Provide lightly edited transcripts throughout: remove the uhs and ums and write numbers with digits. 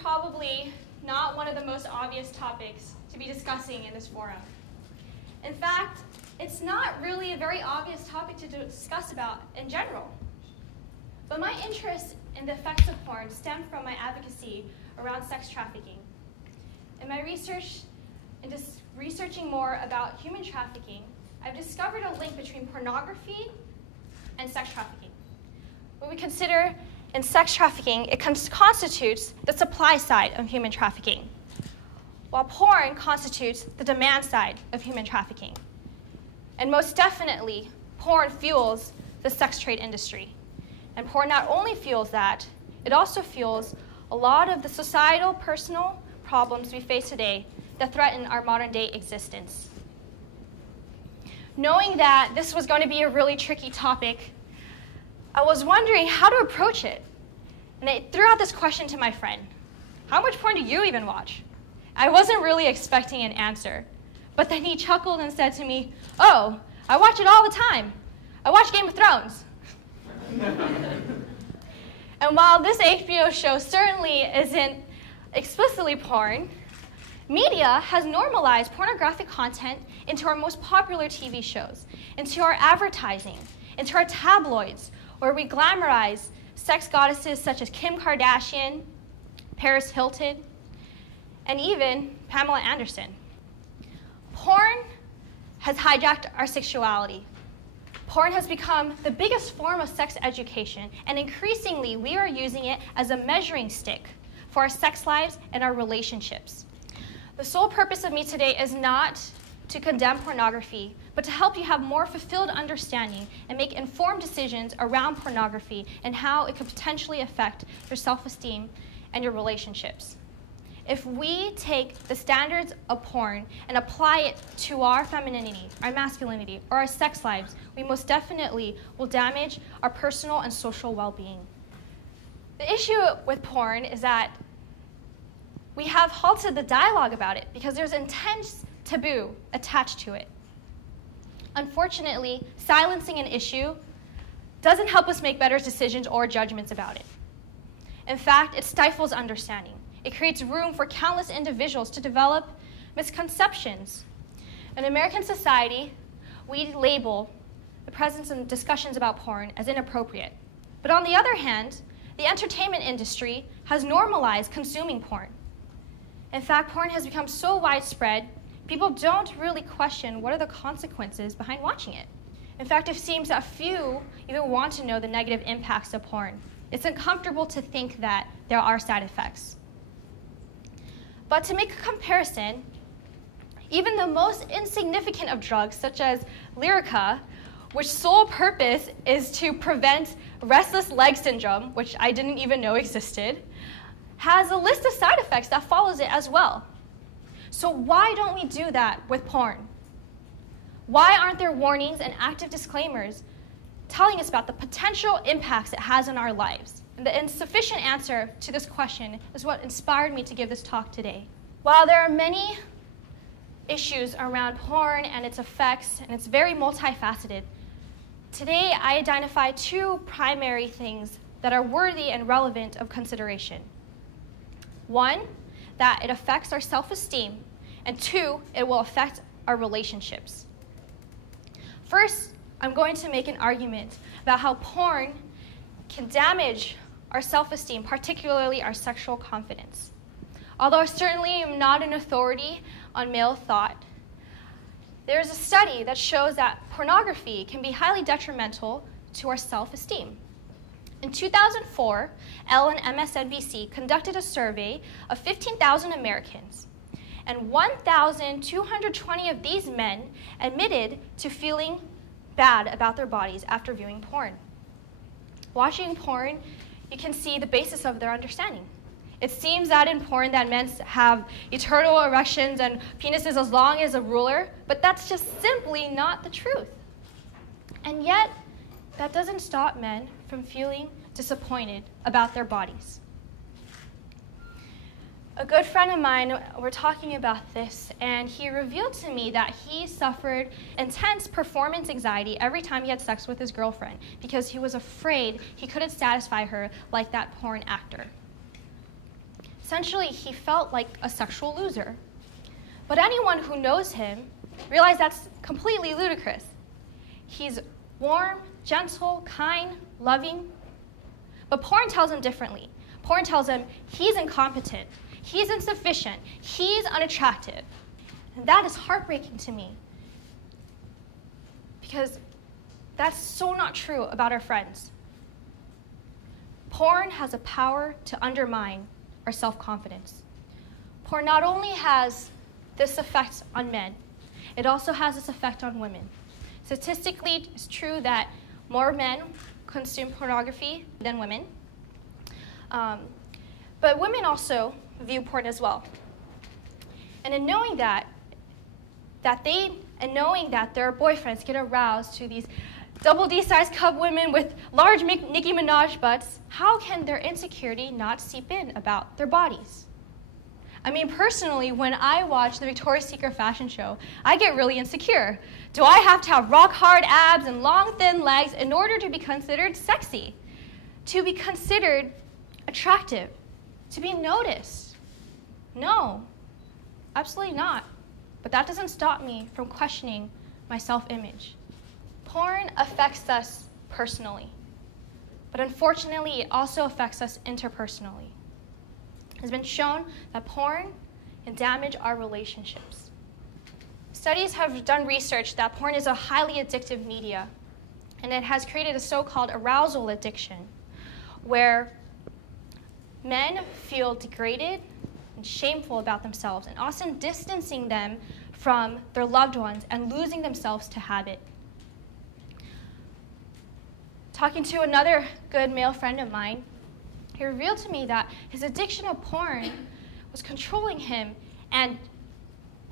probably not one of the most obvious topics to be discussing in this forum. In fact, it's not really a very obvious topic to discuss about in general. But my interest in the effects of porn stemmed from my advocacy around sex trafficking. In my research, and just researching more about human trafficking, I've discovered a link between pornography and sex trafficking. What we consider in sex trafficking, it constitutes the supply side of human trafficking, while porn constitutes the demand side of human trafficking. And most definitely, porn fuels the sex trade industry. And porn not only fuels that, it also fuels a lot of the societal, personal problems we face today that threaten our modern-day existence. Knowing that this was going to be a really tricky topic, I was wondering how to approach it. And I threw out this question to my friend. How much porn do you even watch? I wasn't really expecting an answer. But then he chuckled and said to me, oh, I watch it all the time. I watch Game of Thrones. And while this HBO show certainly isn't explicitly porn, media has normalized pornographic content into our most popular TV shows, into our advertising, into our tabloids, where we glamorize sex goddesses such as Kim Kardashian, Paris Hilton, and even Pamela Anderson. Porn has hijacked our sexuality. Porn has become the biggest form of sex education, and increasingly we are using it as a measuring stick for our sex lives and our relationships. The sole purpose of me today is not to condemn pornography, but to help you have more fulfilled understanding and make informed decisions around pornography and how it could potentially affect your self-esteem and your relationships. If we take the standards of porn and apply it to our femininity, our masculinity, or our sex lives, we most definitely will damage our personal and social well-being. The issue with porn is that we have halted the dialogue about it because there's intense taboo attached to it. Unfortunately, silencing an issue doesn't help us make better decisions or judgments about it. In fact, it stifles understanding. It creates room for countless individuals to develop misconceptions. In American society, we label the presence and discussions about porn as inappropriate. But on the other hand, the entertainment industry has normalized consuming porn. In fact, porn has become so widespread, people don't really question what are the consequences behind watching it. In fact, it seems that few even want to know the negative impacts of porn. It's uncomfortable to think that there are side effects. But to make a comparison, even the most insignificant of drugs, such as Lyrica, which sole purpose is to prevent restless leg syndrome, which I didn't even know existed, has a list of side effects that follows it as well. So why don't we do that with porn? Why aren't there warnings and active disclaimers telling us about the potential impacts it has on our lives? And the insufficient answer to this question is what inspired me to give this talk today. While there are many issues around porn and its effects, and it's very multifaceted, today I identify two primary things that are worthy and relevant of consideration. One, that it affects our self-esteem, and two, it will affect our relationships. First, I'm going to make an argument about how porn can damage our self-esteem, particularly our sexual confidence. Although I certainly am not an authority on male thought, there is a study that shows that pornography can be highly detrimental to our self-esteem. In 2004, Elle and MSNBC conducted a survey of 15,000 Americans, and 1,220 of these men admitted to feeling bad about their bodies after viewing porn. Watching porn, you can see the basis of their understanding. It seems that in porn that men have eternal erections and penises as long as a ruler, but that's just simply not the truth. And yet, that doesn't stop men from feeling disappointed about their bodies. A good friend of mine, we're talking about this, and he revealed to me that he suffered intense performance anxiety every time he had sex with his girlfriend because he was afraid he couldn't satisfy her like that porn actor. Essentially, he felt like a sexual loser. But anyone who knows him realizes that's completely ludicrous. He's warm, gentle, kind, loving. But porn tells him differently. Porn tells him he's incompetent, he's insufficient, he's unattractive. And that is heartbreaking to me, because that's so not true about our friends. Porn has a power to undermine our self-confidence. Porn not only has this effect on men, it also has this effect on women. Statistically, it's true that more men consume pornography than women. But women also view porn as well. And in knowing that their boyfriends get aroused to these double D-sized cub women with large Nicki Minaj butts, how can their insecurity not seep in about their bodies? I mean, personally, when I watch the Victoria's Secret fashion show, I get really insecure. Do I have to have rock-hard abs and long, thin legs in order to be considered sexy? To be considered attractive? To be noticed? No, absolutely not. But that doesn't stop me from questioning my self-image. Porn affects us personally, but unfortunately, it also affects us interpersonally. It has been shown that porn can damage our relationships. Studies have done research that porn is a highly addictive media, and it has created a so-called arousal addiction, where men feel degraded and shameful about themselves, and often distancing them from their loved ones and losing themselves to habit. Talking to another good male friend of mine, he revealed to me that his addiction of porn was controlling him and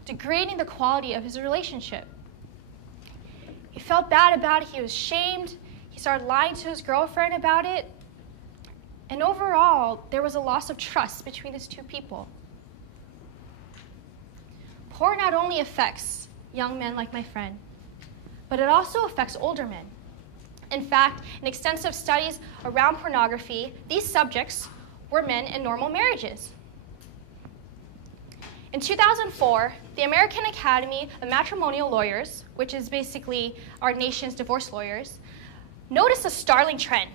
degrading the quality of his relationship. He felt bad about it, he was shamed, he started lying to his girlfriend about it, and overall, there was a loss of trust between these two people. Porn not only affects young men like my friend, but it also affects older men. In fact, in extensive studies around pornography, these subjects were men in normal marriages. In 2004, the American Academy of Matrimonial Lawyers, which is basically our nation's divorce lawyers, noticed a startling trend.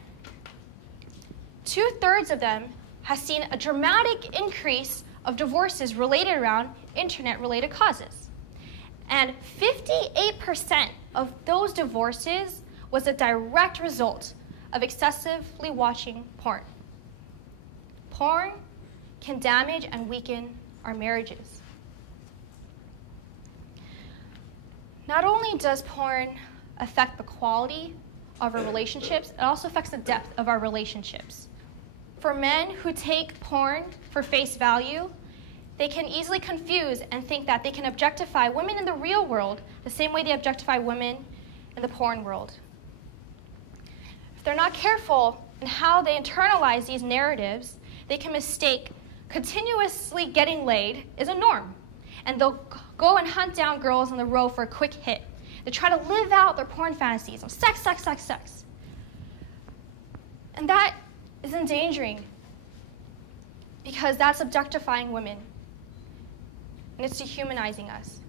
2/3 of them has seen a dramatic increase of divorces related around internet-related causes. And 58% of those divorces was a direct result of excessively watching porn. Porn can damage and weaken our marriages. Not only does porn affect the quality of our relationships, it also affects the depth of our relationships. For men who take porn for face value, they can easily confuse and think that they can objectify women in the real world the same way they objectify women in the porn world. If they're not careful in how they internalize these narratives, they can mistake continuously getting laid is a norm. And they'll go and hunt down girls on the road for a quick hit. They try to live out their porn fantasies of sex, sex, sex, sex. And that is endangering, because that's objectifying women. And it's dehumanizing us.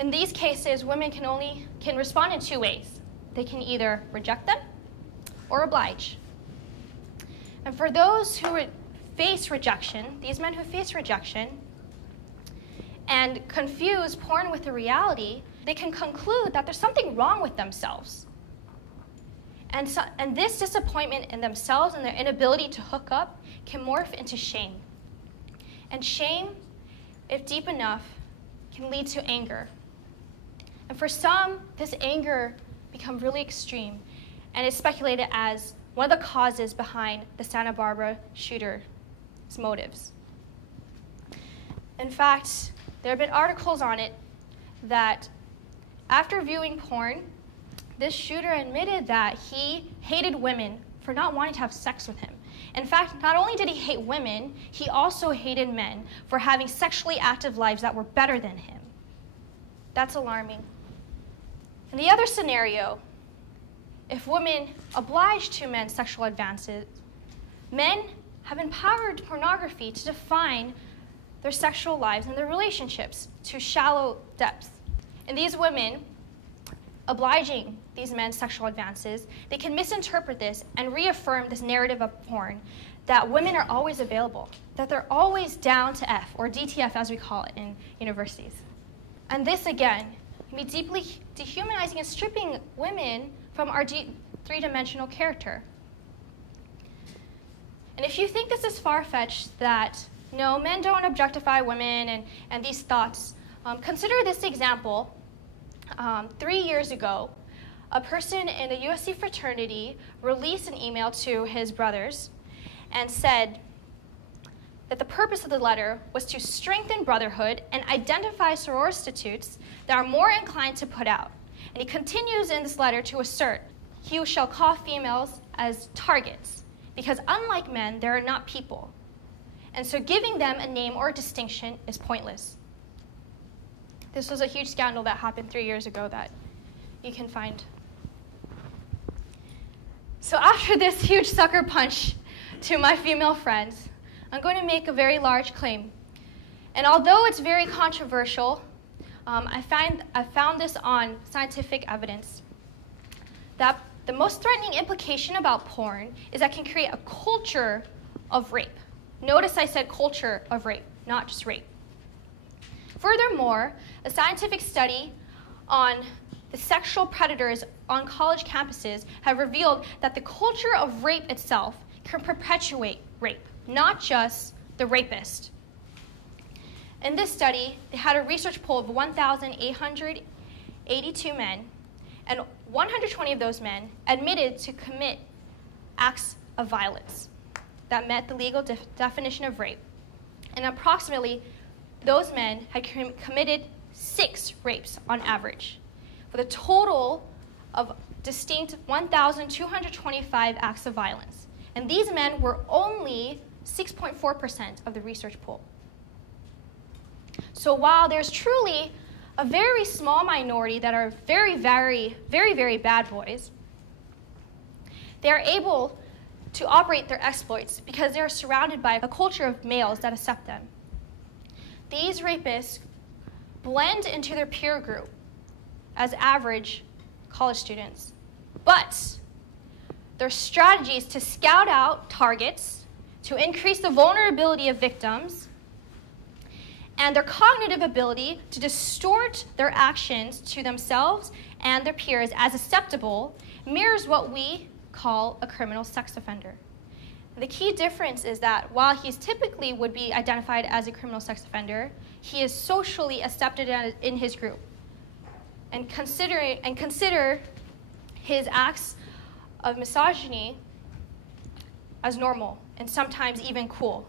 In these cases, women can respond in two ways. They can either reject them or oblige. And for those who face rejection, these men who face rejection and confuse porn with the reality, they can conclude that there's something wrong with themselves. And this disappointment in themselves and their inability to hook up can morph into shame. And shame, if deep enough, can lead to anger. And for some, this anger becomes really extreme, and it's speculated as one of the causes behind the Santa Barbara shooter's motives. In fact, there have been articles on it that after viewing porn, this shooter admitted that he hated women for not wanting to have sex with him. In fact, not only did he hate women, he also hated men for having sexually active lives that were better than him. That's alarming. In the other scenario, if women oblige to men's sexual advances, men have empowered pornography to define their sexual lives and their relationships to shallow depths. And these women, obliging these men's sexual advances, they can misinterpret this and reaffirm this narrative of porn that women are always available, that they're always down to F, or DTF as we call it in universities. And this, again, can be deeply dehumanizing and stripping women from our three-dimensional character. And if you think this is far-fetched, that no, men don't objectify women and these thoughts, consider this example. 3 years ago, a person in a USC fraternity released an email to his brothers and said that the purpose of the letter was to strengthen brotherhood and identify sororistitutes that are more inclined to put out. And he continues in this letter to assert, "He shall call females as targets, because unlike men, they are not people. And so giving them a name or a distinction is pointless." This was a huge scandal that happened 3 years ago that you can find. So after this huge sucker punch to my female friends, I'm going to make a very large claim. And although it's very controversial, I found this on scientific evidence, that the most threatening implication about porn is that it can create a culture of rape. Notice I said culture of rape, not just rape. Furthermore, a scientific study on the sexual predators on college campuses have revealed that the culture of rape itself can perpetuate rape, not just the rapist. In this study, they had a research poll of 1,882 men, and 120 of those men admitted to commit acts of violence that met the legal definition of rape. And approximately, those men had committed 6 rapes on average, with a total of distinct 1,225 acts of violence. And these men were only 6.4% of the research pool. So while there's truly a very small minority that are very, very, very, very bad boys, they are able to operate their exploits because they are surrounded by a culture of males that accept them. These rapists blend into their peer group as average college students, but their strategies to scout out targets, to increase the vulnerability of victims, and their cognitive ability to distort their actions to themselves and their peers as acceptable mirrors what we call a criminal sex offender. The key difference is that while he typically would be identified as a criminal sex offender, he is socially accepted in his group and consider his acts of misogyny as normal and sometimes even cool.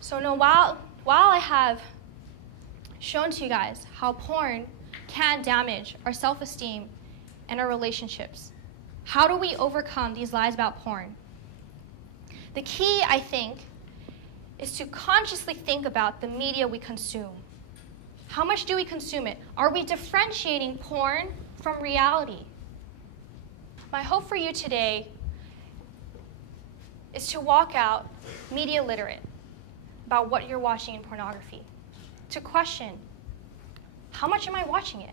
So no, while I have shown to you guys how porn can damage our self-esteem and our relationships, how do we overcome these lies about porn? The key, I think, is to consciously think about the media we consume. How much do we consume it? Are we differentiating porn from reality? My hope for you today is to walk out media literate about what you're watching in pornography, to question, how much am I watching it?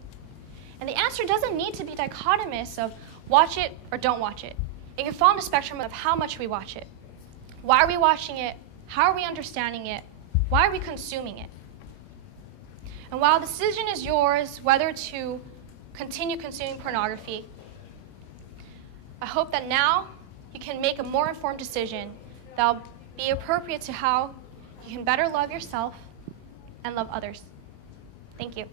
And the answer doesn't need to be dichotomous of watch it or don't watch it. It can fall on the spectrum of how much we watch it. Why are we watching it? How are we understanding it? Why are we consuming it? And while the decision is yours whether to continue consuming pornography, I hope that now you can make a more informed decision that will be appropriate to how you can better love yourself and love others. Thank you.